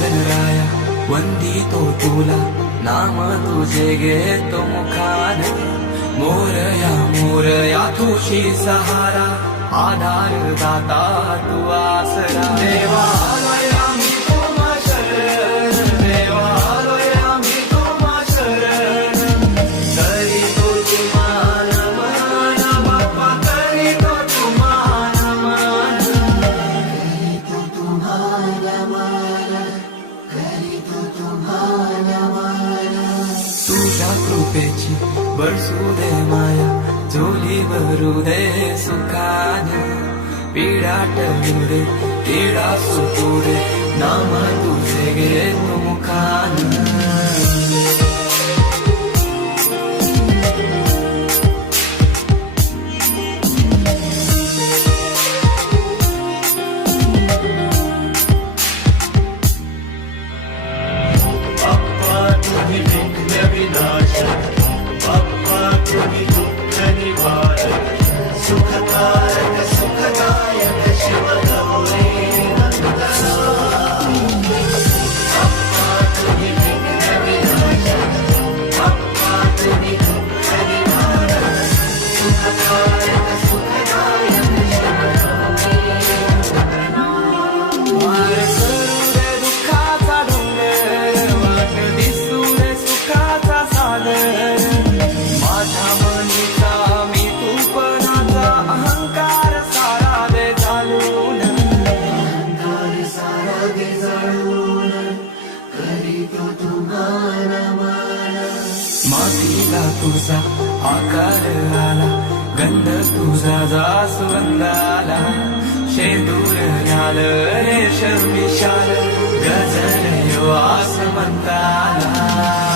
गणराया वंदितो तुला, नाम तुझे घेतो मुखान. मोरया तुझी सहारा, आधार दाता तू आसरा. देवा आलोय आम्ही तुम्हा शरण, देवा आलोय आम्ही तुम्हा शरण. करीतो तुम्हाला मान बाप्पा, करीतो तुम्हाला मान. करीतो तुम्हाला मान, करीतो तुम्हाला मान. तुझ्या कृपेची बरसू दे माया, झोली भरू दे सुखान. पीडा टळू दे, पीडा सुटू दे, नाम तुझे घेतो मुखान. बाप्पा तुम्ही विघ्न विनाशक, बाप्पा तुम्ही दुःख निवारक. सुखकारक सुखदायक शिव गौरी नंदना. बाप्पा तुम्ही विघ्न विनाशक, बाप्पा तुम्ही दुःख निवारक. सुखकारक सुखदायक शिव गौरी नंदना. वार करू दे दुःखाचा डोंगर, वाट दिसू दे सुखाचा सागर. माझ्या मनीचा मी तूपणाचा, अहंकार सारा दे चालून. अहंकार सारा दे जाळून. करीतो तुम्हाला मान. मातीला तुझा आकार आला, गंध तुझा जास्वंदाला. शेंदूर झालं रेशम विशाल, गजर वास म्हणताला.